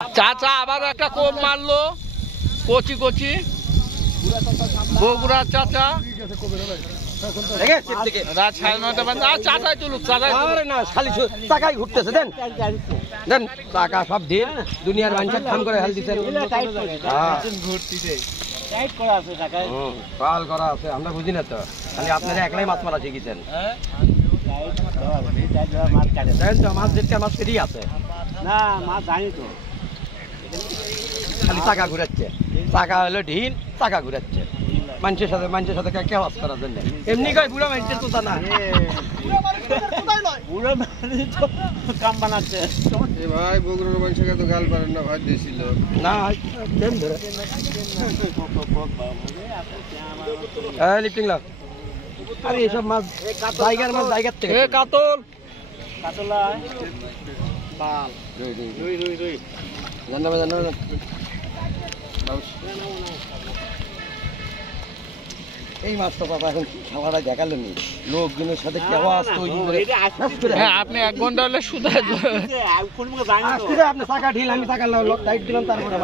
চাচা আবার একটা কোপ মারলো, কচি কচি বগুড়ার চাচা। রাত 9:30 বাজে। চাচাই তুলুক, চাচাই না খালি টাকাই ঘুরতেছে। দেন দেন টাকা সব দিন, দুনিয়ার মানুষের খাম করে হেল দিচ্ছেন। পাল করা আছে, আমরা বুঝি না তো, খালি আপনারা একলাই মাছ মারা শিখেছেন। মাছ দেখতে মাছ ফেরি আছে না, মাছ জানি তো, খালি টাকা ঘুরাচ্ছে। টাকা হলো ঢিল, টাকা ঘুরাচ্ছে মানুষের সাথে কেউ আস করার জন্য। এমনি কয় বুড়া মানুষের তো না, বুড়ো মানুষ তো কাম বানাচ্ছে। ভাই বগুড়ার মানুষকে তো গাল পারেন না, ভাই দিয়েছিল না দেন ধরে লিফটিং লাগ। আরে এসব মাছ জায়গার মাছ, জায়গার থেকে। কাতল কাতলা পাল রুই রুই রুই এই মাছ তো বাবা এখন খাওয়াটা দেখালো নি, লোকজনের সাথে কেউ আস তৈরি করে। হ্যাঁ, আপনি 1 ঘন্টা হলে শুধু জানি তো, আপনি টাকা ঢিল, আমি টাকা টাইট দিলাম, তারপরে